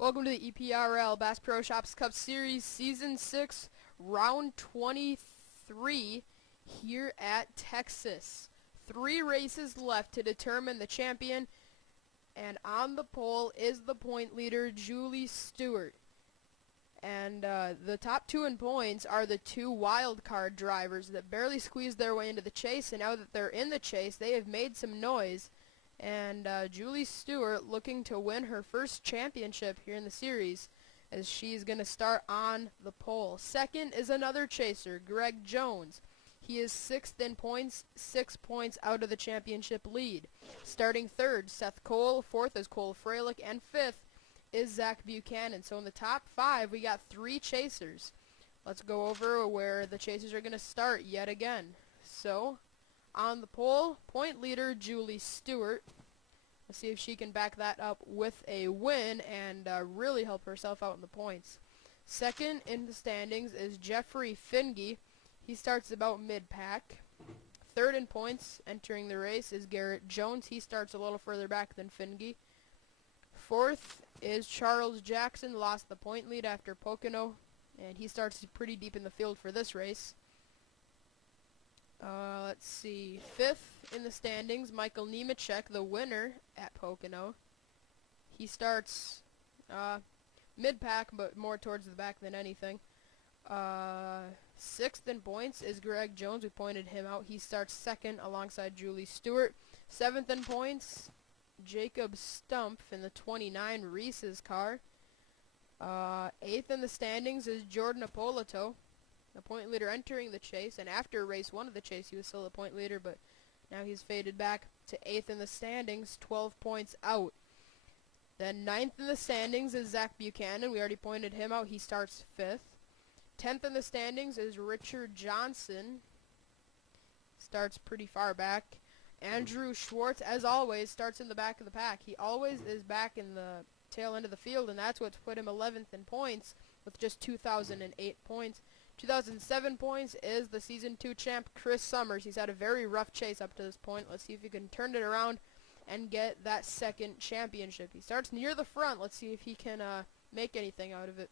Welcome to the EPRL Bass Pro Shops Cup Series Season 6, Round 23 here at Texas. 3 races left to determine the champion, and on the pole is the point leader, Julie Stewart. And the top 2 in points are the 2 wild card drivers that barely squeezed their way into the chase, and now that they're in the chase, they have made some noise. And Julie Stewart looking to win her first championship here in the series, as she's going to start on the pole. Second is another chaser, Greg Jones. He is 6th in points, 6 points out of the championship lead. Starting third, Seth Cole. 4th is Cole Freilich, and 5th is Zach Buchanan. So in the top 5, we got 3 chasers. Let's go over where the chasers are going to start yet again. So on the pole, point leader Julie Stewart. Let's see if she can back that up with a win and really help herself out in the points. Second in the standings is Jeffrey Finge. He starts about mid-pack. Third in points entering the race is Garrett Jones. He starts a little further back than Finge. Fourth is Charles Jackson, lost the point lead after Pocono, and he starts pretty deep in the field for this race. Let's see, 5th in the standings, Michael Nemechek, the winner at Pocono. He starts mid-pack, but more towards the back than anything. 6th in points is Greg Jones. We pointed him out. He starts 2nd alongside Julie Stewart. 7th in points, Jacob Stumpf in the 29 Reese's car. 8th in the standings is Jordan Apolito, the point leader entering the chase, and after race 1 of the chase he was still the point leader, but now he's faded back to 8th in the standings, 12 points out. Then 9th in the standings is Zach Buchanan. We already pointed him out. He starts 5th. 10th in the standings is Richard Johnson. Starts pretty far back. Andrew Schwartz, as always, starts in the back of the pack. He always is back in the tail end of the field, and that's what's put him 11th in points with just 2008 points. 2007 points is the Season 2 champ, Chris Summers. He's had a very rough chase up to this point. Let's see if he can turn it around and get that 2nd championship. He starts near the front. Let's see if he can make anything out of it.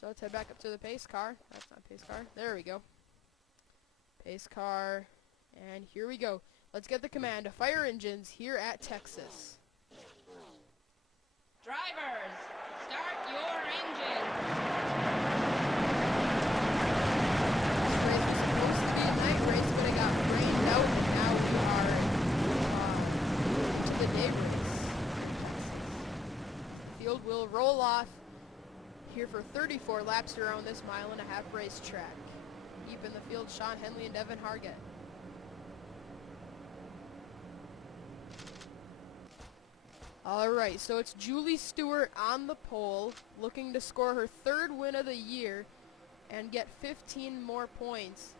So let's head back up to the pace car. That's not pace car. There we go. Pace car. And here we go. Let's get the command of fire engines here at Texas. Drivers, start your engines. Field will roll off here for 34 laps around this mile-and-a-half racetrack. Deep in the field, Sean Henley and Devin Hargett. Alright, so it's Julie Stewart on the pole, looking to score her 3rd win of the year and get 15 more points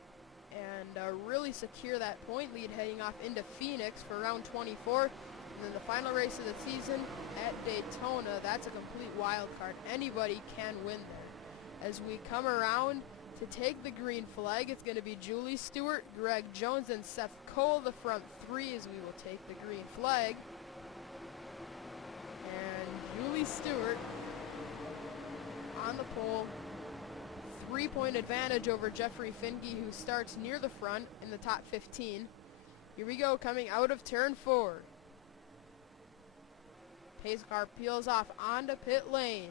and really secure that point lead heading off into Phoenix for round 24. And then the final race of the season at Daytona. That's a complete wild card. Anybody can win there. As we come around to take the green flag, it's going to be Julie Stewart, Greg Jones, and Seth Cole, the front 3, as we will take the green flag. And Julie Stewart on the pole. 3-point advantage over Jeffrey Finge, who starts near the front in the top 15. Here we go, coming out of turn 4. Pace car peels off onto pit lane.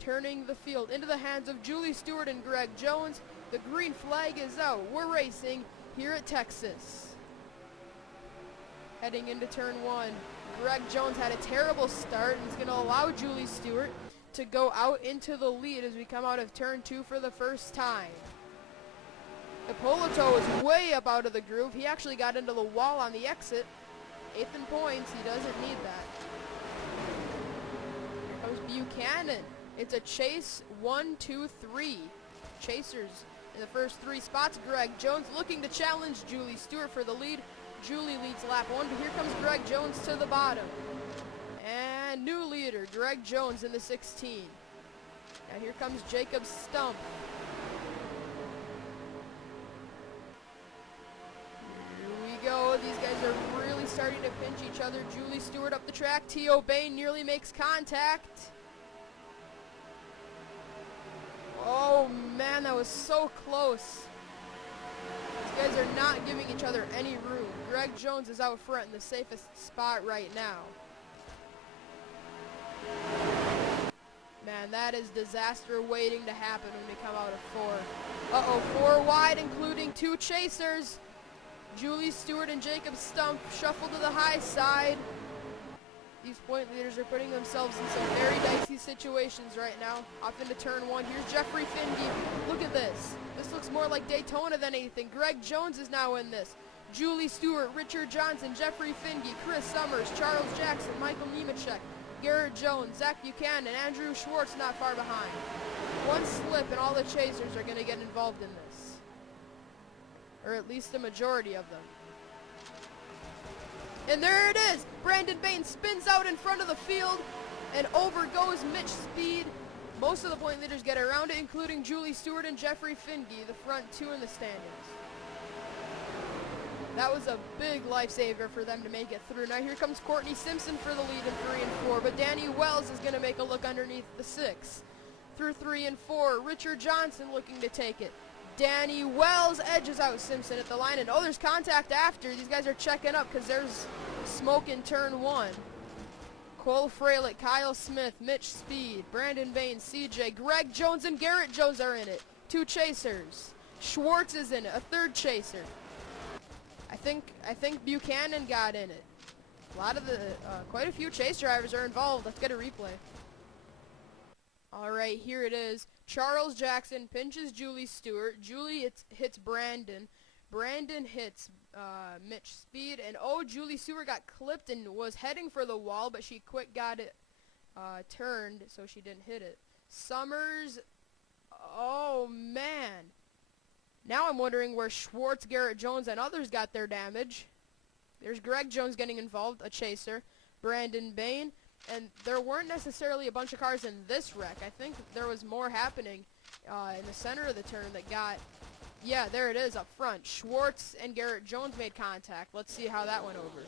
Turning the field into the hands of Julie Stewart and Greg Jones. The green flag is out. We're racing here at Texas. Heading into turn 1. Greg Jones had a terrible start and is going to allow Julie Stewart to go out into the lead as we come out of turn 2 for the first time. Apolito is way up out of the groove. He actually got into the wall on the exit. 8th in points. He doesn't need that. Here comes Buchanan. It's a chase 1, 2, 3. Chasers in the first 3 spots. Greg Jones looking to challenge Julie Stewart for the lead. Julie leads lap 1, but here comes Greg Jones to the bottom. And new leader, Greg Jones in the 16. Now here comes Jacob Stumpf. Here we go. These guys are really starting to pinch each other. Julie Stewart up the track. T.O. Bain nearly makes contact. Oh man, that was so close. These guys are not giving each other any room. Greg Jones is out front in the safest spot right now. Man, that is disaster waiting to happen when we come out of 4. Uh-oh, 4 wide, including 2 chasers. Julie Stewart and Jacob Stump shuffle to the high side. These point leaders are putting themselves in some very dicey situations right now. Off into turn 1. Here's Jeffrey Finge. Look at this. This looks more like Daytona than anything. Greg Jones is now in this. Julie Stewart, Richard Johnson, Jeffrey Finge, Chris Summers, Charles Jackson, Michael Nemechek, Garrett Jones, Zach Buchanan, Andrew Schwartz not far behind. One slip and all the chasers are going to get involved in this. Or at least the majority of them. And there it is! Brandon Bain spins out in front of the field, and over goes Mitch Speed. Most of the point leaders get around it, including Julie Stewart and Jeffrey Finge, the front 2 in the standings. That was a big lifesaver for them to make it through. Now here comes Courtney Simpson for the lead in 3 and 4, but Danny Wells is going to make a look underneath the 6. Through 3 and 4, Richard Johnson looking to take it. Danny Wells edges out Simpson at the line, and oh, there's contact after. These guys are checking up because there's smoke in turn 1. Cole Freilich, Kyle Smith, Mitch Speed, Brandon Bain, CJ, Greg Jones, and Garrett Jones are in it. 2 chasers. Schwartz is in it, a 3rd chaser. I think Buchanan got in it. A lot of the, quite a few chase drivers are involved. Let's get a replay. All right, here it is. Charles Jackson pinches Julie Stewart. Julie hits Brandon. Brandon hits Mitch Speed. And oh, Julie Stewart got clipped and was heading for the wall, but she quick got it turned, so she didn't hit it. Summers, oh man. Now I'm wondering where Schwartz, Garrett Jones, and others got their damage. There's Greg Jones getting involved, a chaser. Brandon Bain. And there weren't necessarily a bunch of cars in this wreck. I think there was more happening in the center of the turn that got... Yeah, there it is up front. Schwartz and Garrett Jones made contact. Let's see how that went over.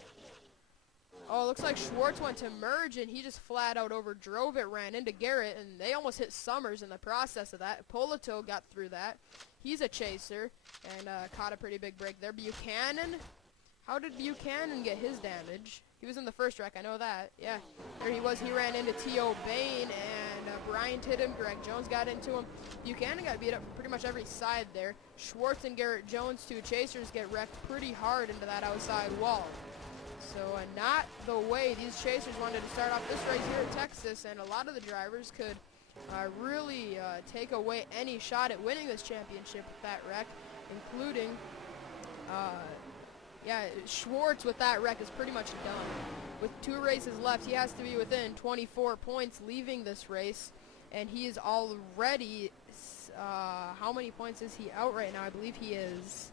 Oh, it looks like Schwartz went to merge, and he just flat out overdrove it, ran into Garrett, and they almost hit Summers in the process of that. Polito got through that. He's a chaser, and caught a pretty big break there. Buchanan? How did Buchanan get his damage? He was in the first wreck, I know that. Yeah, there he was. He ran into T.O. Bain, and Bryant hit him. Greg Jones got into him. Buchanan got beat up from pretty much every side there. Schwartz and Garrett Jones, 2 chasers, get wrecked pretty hard into that outside wall. So not the way these chasers wanted to start off this race here at Texas, and a lot of the drivers could really take away any shot at winning this championship with that wreck, including... yeah, Schwartz with that wreck is pretty much done. With 2 races left, he has to be within 24 points leaving this race. And he is already, how many points is he out right now? I believe he is,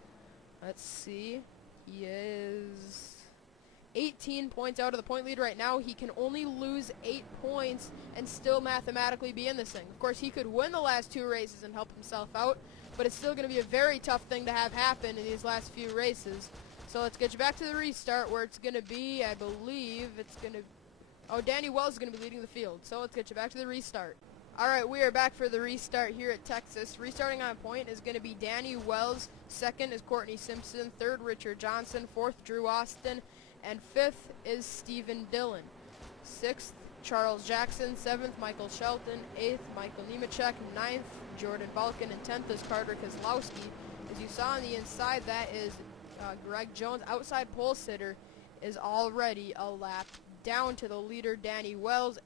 let's see, he is 18 points out of the point lead right now. He can only lose 8 points and still mathematically be in this thing. Of course, he could win the last 2 races and help himself out, but it's still going to be a very tough thing to have happen in these last few races. So let's get you back to the restart where it's going to be, I believe it's going to, oh, Danny Wells is going to be leading the field. So let's get you back to the restart. All right, we are back for the restart here at Texas. Restarting on point is going to be Danny Wells. 2nd is Courtney Simpson. 3rd, Richard Johnson. 4th, Drew Austin. And 5th is Stephen Dillon. 6th, Charles Jackson. 7th, Michael Shelton. 8th, Michael Nemechek. 9th, Jordan Balkin. And 10th is Carter Kozlowski. As you saw on the inside, that is Greg Jones. Outside pole sitter is already a lap down to the leader, Danny Wells.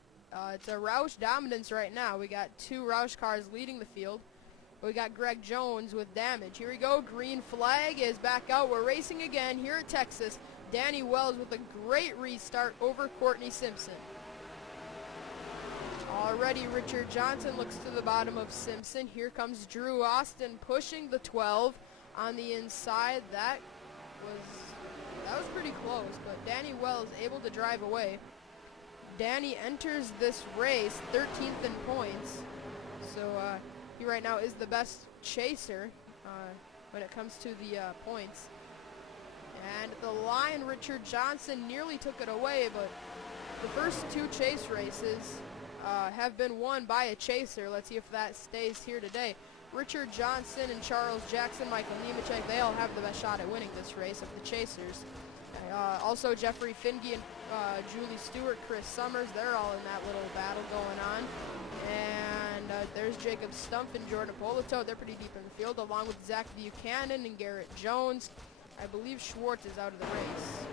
It's a Roush dominance right now. We got 2 Roush cars leading the field. We got Greg Jones with damage. Here we go. Green flag is back out. We're racing again here at Texas. Danny Wells with a great restart over Courtney Simpson. Already Richard Johnson looks to the bottom of Simpson. Here comes Drew Austin pushing the 12 on the inside. That was pretty close, but Danny Wells able to drive away. Danny enters this race 13th in points, so he right now is the best chaser when it comes to the points. And at the line, Richard Johnson nearly took it away, but the first 2 chase races have been won by a chaser. Let's see if that stays here today. Richard Johnson and Charles Jackson, Michael Nemechek, they all have the best shot at winning this race of the chasers. Also Jeffrey Finge and Julie Stewart, Chris Summers, they're all in that little battle going on. And there's Jacob Stumpf and Jordan Polito. They're pretty deep in the field, along with Zach Buchanan and Garrett Jones. I believe Schwartz is out of the race.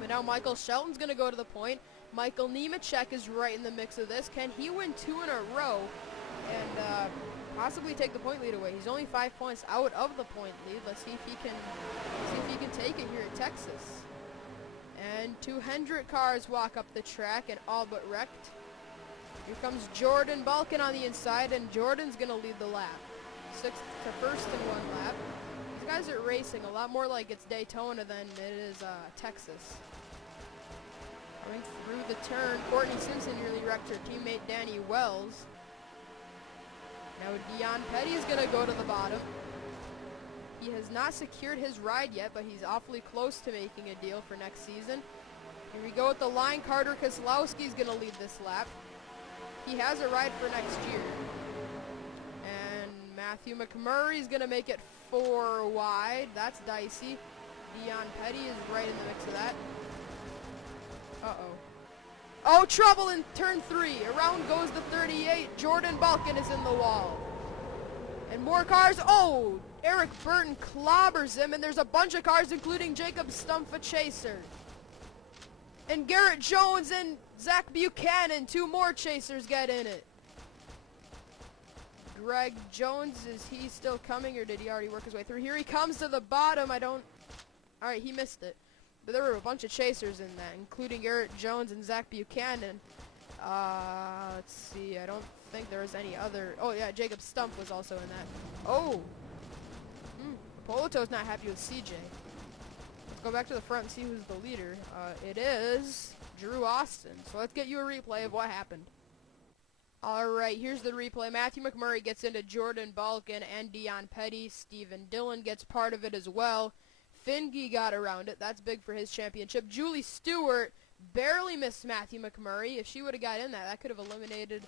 But now Michael Shelton's going to go to the point. Michael Nemechek is right in the mix of this. Can he win 2 in a row and possibly take the point lead away? He's only 5 points out of the point lead. Let's see if he can take it here at Texas. And 200 cars walk up the track and all but wrecked. Here comes Jordan Balkin on the inside, and Jordan's going to lead the lap. 6th to 1st in 1 lap. These guys are racing a lot more like it's Daytona than it is Texas. Going through the turn, Courtney Simpson nearly wrecked her teammate Danny Wells. Now Dion Petty's going to go to the bottom. He has not secured his ride yet, but he's awfully close to making a deal for next season. Here we go with the line. Carter Keselowski's going to lead this lap. He has a ride for next year. And Matthew McMurray's going to make it 4 wide. That's dicey. Dion Petty is right in the mix of that. Uh-oh. Oh, trouble in turn 3. Around goes the 38. Jordan Balkin is in the wall. And more cars. Oh, Eric Burton clobbers him, and there's a bunch of cars, including Jacob Stumpf, a chaser. And Garrett Jones and Zach Buchanan, 2 more chasers get in it. Greg Jones, is he still coming, or did he already work his way through? Here he comes to the bottom. Alright, he missed it. But there were a bunch of chasers in that, including Garrett Jones and Zach Buchanan. Let's see, I don't think there was any other. Oh yeah, Jacob Stumpf was also in that. Oh! Polito's not happy with CJ. Let's go back to the front and see who's the leader. It is Drew Austin. So let's get you a replay of what happened. Alright, here's the replay. Matthew McMurray gets into Jordan Balkin and Dion Petty. Stephen Dillon gets part of it as well. Finge got around it. That's big for his championship. Julie Stewart barely missed Matthew McMurray. If she would have got in that could have eliminated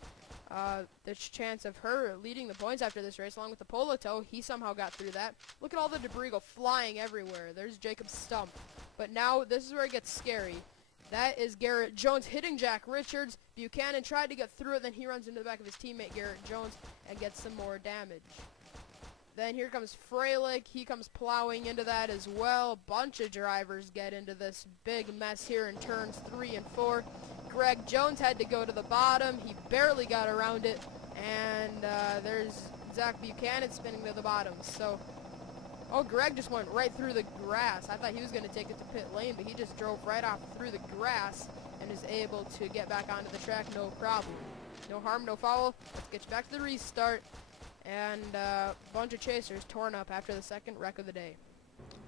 the chance of her leading the points after this race, along with the Polito. He somehow got through that. Look at all the debris go flying everywhere. There's Jacob Stumpf. But now this is where it gets scary. That is Garrett Jones hitting Jack Richards. Buchanan tried to get through it, then he runs into the back of his teammate Garrett Jones and gets some more damage. Then here comes Freilich. He comes plowing into that as well. A bunch of drivers get into this big mess here in turns 3 and 4. Greg Jones had to go to the bottom. He barely got around it. And there's Zach Buchanan spinning to the bottom. So, oh, Greg just went right through the grass. I thought he was going to take it to pit lane, but he just drove right off through the grass and is able to get back onto the track, no problem. No harm, no foul. Let's get you back to the restart. And a bunch of chasers torn up after the second wreck of the day.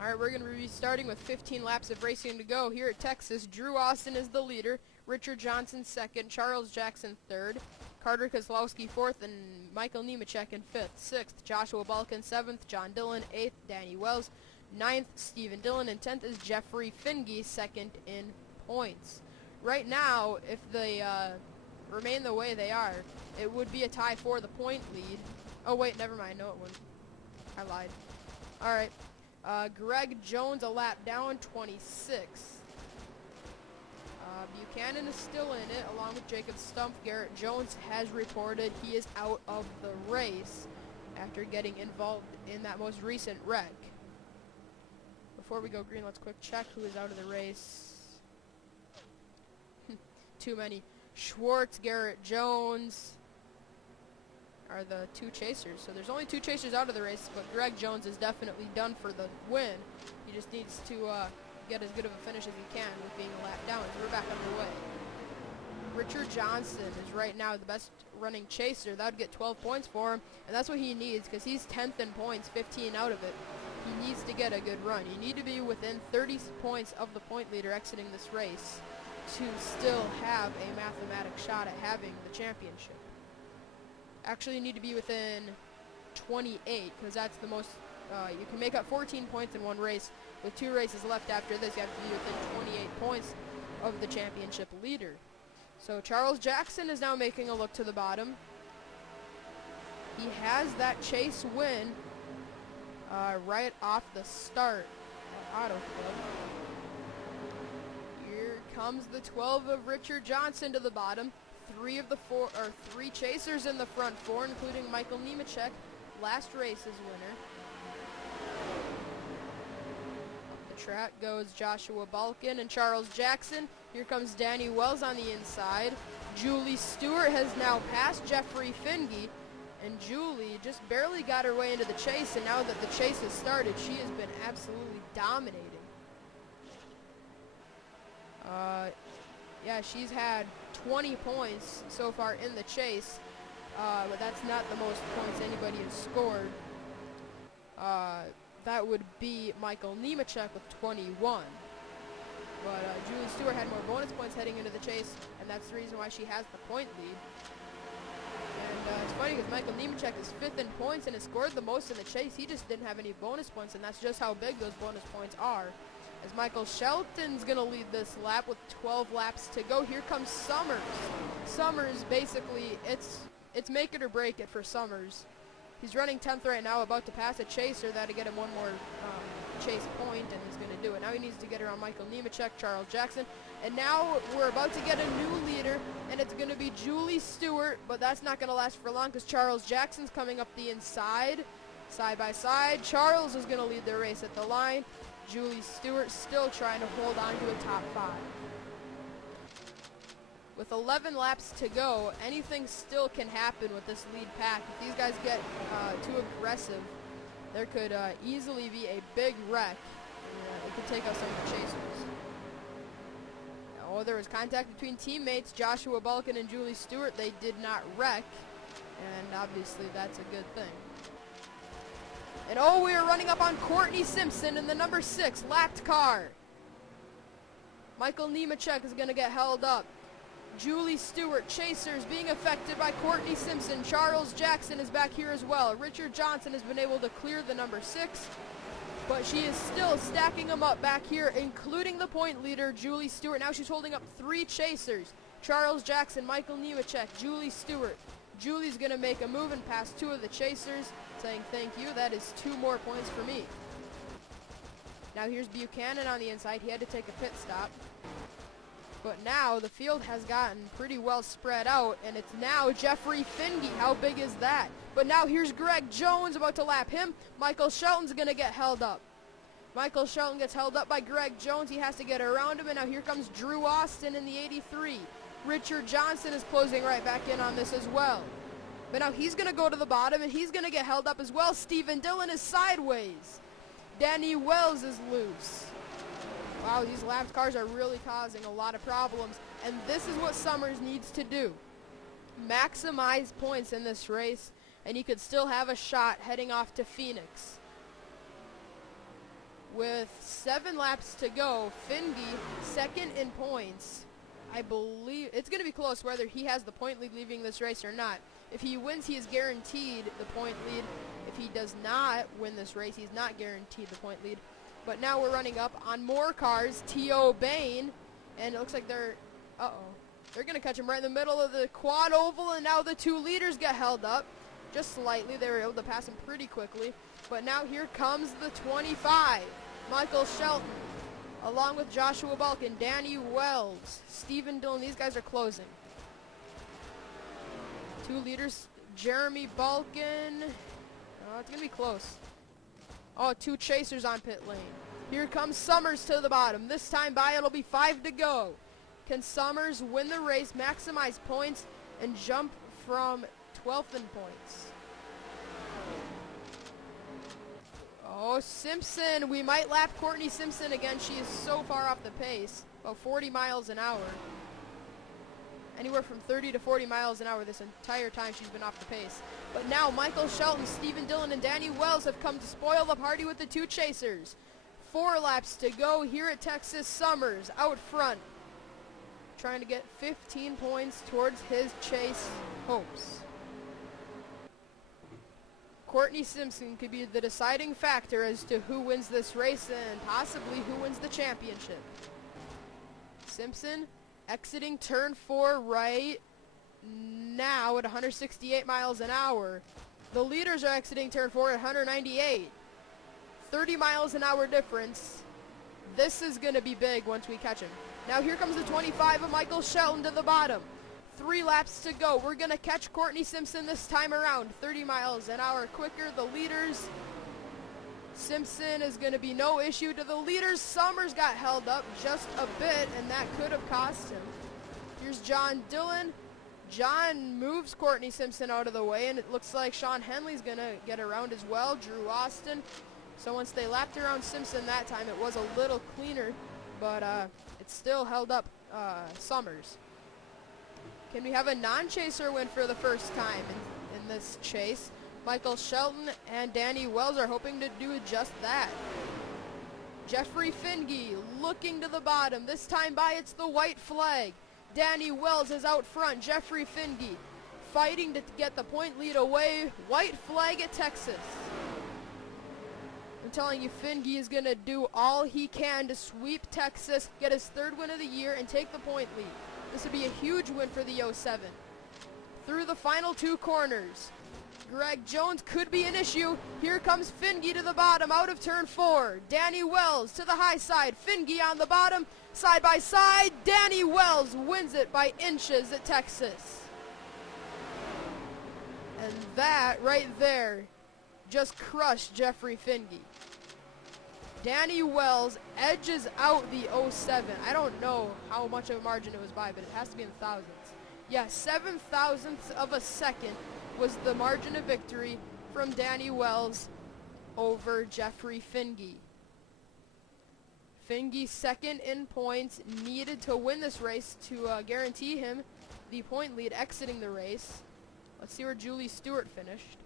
Alright, we're going to be starting with 15 laps of racing to go here at Texas. Drew Austin is the leader, Richard Johnson second, Charles Jackson third, Carter Keselowski fourth, and Michael Nemechek in fifth. Sixth, Joshua Balkin seventh, John Dillon eighth, Danny Wells ninth, Stephen Dillon, and 10th is Jeffrey Finge, second in points. Right now, if they remain the way they are, it would be a tie for the point lead. Oh, wait, never mind. No, it wouldn't. I lied. All right. Greg Jones a lap down, 26th. Buchanan is still in it, along with Jacob Stumpf. Garrett Jones has reported he is out of the race after getting involved in that most recent wreck. Before we go green, let's quick check who is out of the race. Too many. Schwartz, Garrett Jones are the 2 chasers. So there's only 2 chasers out of the race, but Greg Jones is definitely done for the win. He just needs to get as good of a finish as he can with being a lap down. We're back underway. Richard Johnson is right now the best running chaser. That would get 12 points for him, and that's what he needs because he's 10th in points, 15 out of it. He needs to get a good run. You need to be within 30 points of the point leader exiting this race to still have a mathematic shot at having the championship. Actually, you need to be within 28 because that's the most. You can make up 14 points in one race. With 2 races left after this, you have to be within 28 points of the championship leader. So Charles Jackson is now making a look to the bottom. He has that chase win right off the start at Auto Club. Here comes the 12 of Richard Johnson to the bottom. Three chasers in the front four, including Michael Nemechek, last race's winner. Up the track goes Joshua Balkin and Charles Jackson. Here comes Danny Wells on the inside. Julie Stewart has now passed Jeffrey Finge, and Julie just barely got her way into the chase, and now that the chase has started, she has been absolutely dominating. Yeah, she's had 20 points so far in the chase, but that's not the most points anybody has scored. That would be Michael Nemechek with 21. But Julie Stewart had more bonus points heading into the chase, and that's the reason why she has the point lead. And it's funny because Michael Nemechek is 5th in points and has scored the most in the chase. He just didn't have any bonus points, and that's just how big those bonus points are. As Michael Shelton's going to lead this lap with 12 laps to go. Here comes Summers. Summers, basically, it's make it or break it for Summers. He's running 10th right now, about to pass a chaser. That'll get him one more chase point, and he's going to do it. Now he needs to get around Michael Nemechek, Charles Jackson. And now we're about to get a new leader, and it's going to be Julie Stewart, but that's not going to last for long because Charles Jackson's coming up the inside, side by side. Charles is going to lead the race at the line. Julie Stewart still trying to hold on to a top 5. With 11 laps to go, anything still can happen with this lead pack. If these guys get too aggressive, there could easily be a big wreck. It could take out some of the chasers. Oh, there was contact between teammates, Joshua Balkin and Julie Stewart. They did not wreck, and obviously that's a good thing. And oh, we are running up on Courtney Simpson in the number 6 lapped car. Michael Nemechek is going to get held up. Julie Stewart, chasers being affected by Courtney Simpson. Charles Jackson is back here as well. Richard Johnson has been able to clear the number 6, but she is still stacking them up back here, including the point leader, Julie Stewart. Now she's holding up 3 chasers. Charles Jackson, Michael Nemechek, Julie Stewart. Julie's going to make a move and pass 2 of the chasers, saying thank you. That is 2 more points for me. Now here's Buchanan on the inside. He had to take a pit stop. But now the field has gotten pretty well spread out, and it's now Jeffrey Finge. How big is that? But now here's Greg Jones about to lap him. Michael Shelton's going to get held up. Michael Shelton gets held up by Greg Jones. He has to get around him, and now here comes Drew Austin in the 83. Richard Johnson is closing right back in on this as well. But now he's going to go to the bottom, and he's going to get held up as well. Stephen Dillon is sideways. Danny Wells is loose. Wow, these lapped cars are really causing a lot of problems, and this is what Summers needs to do. Maximize points in this race, and he could still have a shot heading off to Phoenix. With 7 laps to go, Finge, 2nd in points. I believe it's going to be close whether he has the point lead leaving this race or not. If he wins, he is guaranteed the point lead. If he does not win this race, he's not guaranteed the point lead. But now we're running up on more cars. T.O. Bain, and it looks like they're going to catch him right in the middle of the quad oval, and now the 2 leaders get held up just slightly. They were able to pass him pretty quickly. But now here comes the 25, Michael Shelton, along with Joshua Balkin, Danny Wells, Stephen Dillon. These guys are closing. 2 leaders, Jeremy Balkin. Oh, it's going to be close. Oh, 2 chasers on pit lane. Here comes Summers to the bottom. This time by, it'll be 5 to go. Can Summers win the race, maximize points, and jump from 12th in points? Oh, Simpson. We might lap Courtney Simpson again. She is so far off the pace. About 40 miles an hour. Anywhere from 30 to 40 miles an hour this entire time she's been off the pace. But now Michael Shelton, Stephen Dillon, and Danny Wells have come to spoil the party with the 2 chasers. 4 laps to go here at Texas. Summers out front, trying to get 15 points towards his chase hopes. Courtney Simpson could be the deciding factor as to who wins this race and possibly who wins the championship. Simpson exiting turn 4 right now at 168 miles an hour. The leaders are exiting turn 4 at 198. 30 miles an hour difference. This is going to be big once we catch him. Now here comes the 25 of Michael Shelton to the bottom. 3 laps to go. We're going to catch Courtney Simpson this time around. 30 miles an hour quicker. The leaders. Simpson is going to be no issue to the leaders. Summers got held up just a bit, and that could have cost him. Here's John Dillon. John moves Courtney Simpson out of the way, and it looks like Sean Henley's going to get around as well. Drew Austin. So once they lapped around Simpson that time, it was a little cleaner, but it still held up Summers. Can we have a non-chaser win for the first time in this chase? Michael Shelton and Danny Wells are hoping to do just that. Jeffrey Finge looking to the bottom. This time by it's the white flag. Danny Wells is out front. Jeffrey Finge fighting to get the point lead away. White flag at Texas. I'm telling you, Finge is going to do all he can to sweep Texas, get his 3rd win of the year, and take the point lead. This would be a huge win for the 07. Through the final 2 corners. Greg Jones could be an issue. Here comes Finge to the bottom, out of turn 4. Danny Wells to the high side. Finge on the bottom, side by side. Danny Wells wins it by inches at Texas. And that right there just crushed Jeffrey Finge. Danny Wells edges out the 07. I don't know how much of a margin it was by, but it has to be in the thousands. Yeah, 7/1000th of a second was the margin of victory from Danny Wells over Jeffrey Finge. Finge second in points, needed to win this race to guarantee him the point lead exiting the race. Let's see where Julie Stewart finished.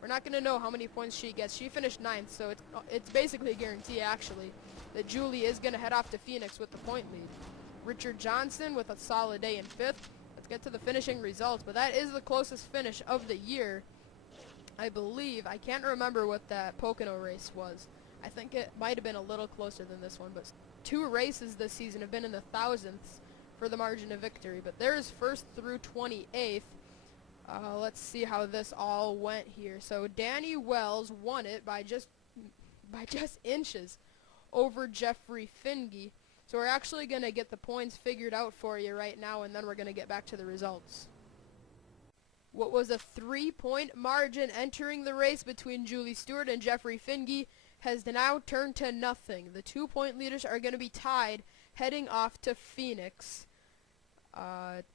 We're not going to know how many points she gets. She finished 9th, so it's basically a guarantee, actually, that Julie is going to head off to Phoenix with the point lead. Richard Johnson with a solid day in 5th. Let's get to the finishing results, but that is the closest finish of the year, I believe. I can't remember what that Pocono race was. I think it might have been a little closer than this one, but 2 races this season have been in the thousandths for the margin of victory, but there's 1st through 28th. Let's see how this all went here. So Danny Wells won it by just inches over Jeffrey Finge. So we're actually going to get the points figured out for you right now, and then we're going to get back to the results. What was a 3-point margin entering the race between Julie Stewart and Jeffrey Finge has now turned to nothing. The 2-point leaders are going to be tied heading off to Phoenix.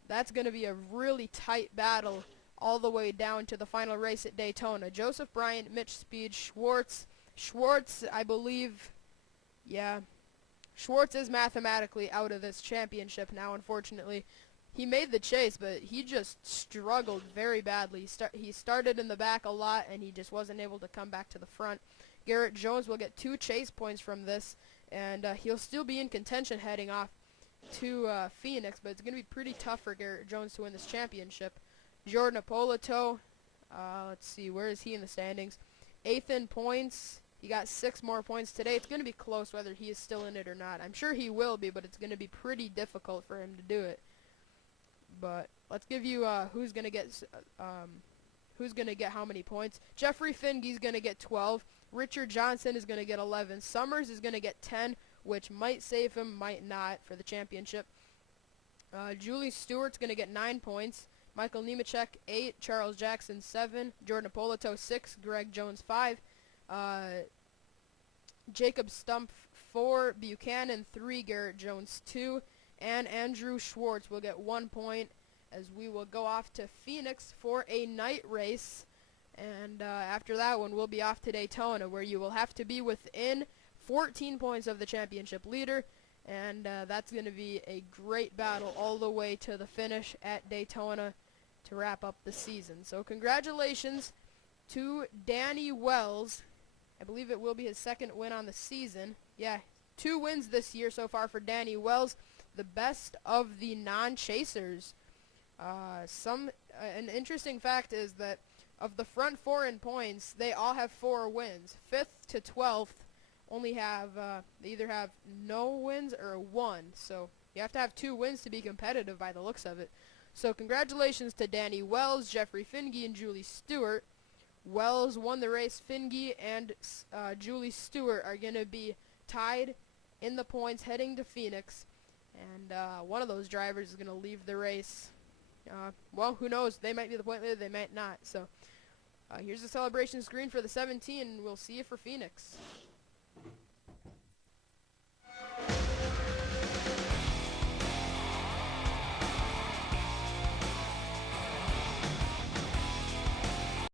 That's going to be a really tight battle all the way down to the final race at Daytona. Joseph Bryant, Mitch Speed, Schwartz, I believe, yeah, Schwartz is mathematically out of this championship now, unfortunately. He made the chase, but he just struggled very badly. He started in the back a lot, and he just wasn't able to come back to the front. Garrett Jones will get 2 chase points from this, and he'll still be in contention heading off to Phoenix, but it's going to be pretty tough for Garrett Jones to win this championship. Jordan Apolito, let's see, where is he in the standings? 8th in points. He got 6 more points today. It's going to be close whether he is still in it or not. I'm sure he will be, but it's going to be pretty difficult for him to do it. But let's give you who's going to get how many points. Jeffrey Finge is going to get 12. Richard Johnson is going to get 11. Summers is going to get 10, which might save him, might not, for the championship. Julie Stewart's going to get 9 points. Michael Nemechek, 8. Charles Jackson, 7. Jordan Apolito, 6. Greg Jones, 5. Jacob Stump, 4. Buchanan, 3. Garrett Jones, 2. And Andrew Schwartz will get 1 point as we will go off to Phoenix for a night race. And after that one, we'll be off to Daytona, where you will have to be within 14 points of the championship leader. And that's going to be a great battle all the way to the finish at Daytona to wrap up the season. So congratulations to Danny Wells. I believe it will be his 2nd win on the season. Yeah, 2 wins this year so far for Danny Wells, the best of the non-chasers. An interesting fact is that of the front 4 in points, they all have 4 wins. 5th to 12th only have, they either have no wins or 1. So you have to have 2 wins to be competitive by the looks of it. So congratulations to Danny Wells, Jeffrey Finge, and Julie Stewart. Wells won the race. Finge and Julie Stewart are going to be tied in the points heading to Phoenix. And one of those drivers is going to leave the race. Well, who knows? They might be the point leader, they might not. So here's the celebration screen for the 17, and we'll see you for Phoenix.